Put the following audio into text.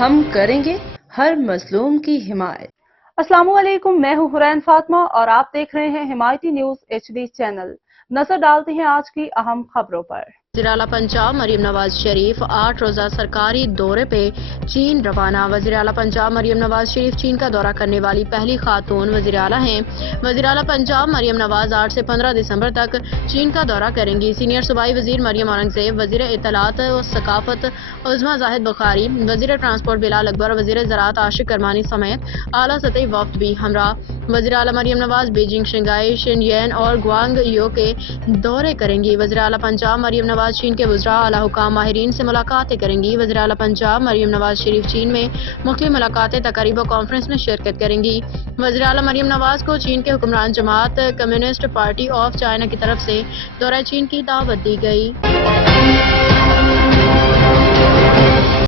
ہم کریں گے ہر مظلوم کی حمایت۔ السلام علیکم، میں ہوں حرین فاطمہ اور آپ دیکھ رہے ہیں حمایتی نیوز HD چینل۔ نظر ڈالتے ہیں آج کی اہم خبروں پر۔ وزیر اعلیٰ پنجاب مریم نواز شریف 8 روزہ سرکاری دورے پہ چین روانہ۔ وزیر اعلیٰ پنجاب مریم نواز شریف چین کا دورہ کرنے والی پہلی خاتون وزیر اعلیٰ ہیں۔ وزیر اعلیٰ پنجاب مریم نواز 8 سے 15 دسمبر تک چین کا دورہ کریں گی۔ سینئر صوبائی وزیر مریم اورنگزیب، وزیر اطلاعات و ثقافت عظمیٰ زاہد بخاری، وزیر ٹرانسپورٹ بلال اکبر، وزیر زراعت عاشق کرمانی سمیت اعلیٰ سطحی وفد بھی ہمراہ۔ وزیر اعلیٰ مریم نواز بیجنگ، شنگھائی، شنیان اور گوانگ یو کے دورے کریں گی۔ وزیر اعلیٰ پنجاب مریم نواز چین کے وزراء، اعلیٰ حکام، ماہرین سے ملاقاتیں کریں گی۔ وزیر اعلیٰ پنجاب مریم نواز شریف چین میں مختلف ملاقاتیں، تقاریب و کانفرنس میں شرکت کریں گی۔ وزیر اعلیٰ مریم نواز کو چین کے حکمران جماعت کمیونسٹ پارٹی آف چائنا کی طرف سے دورہ چین کی دعوت دی گئی۔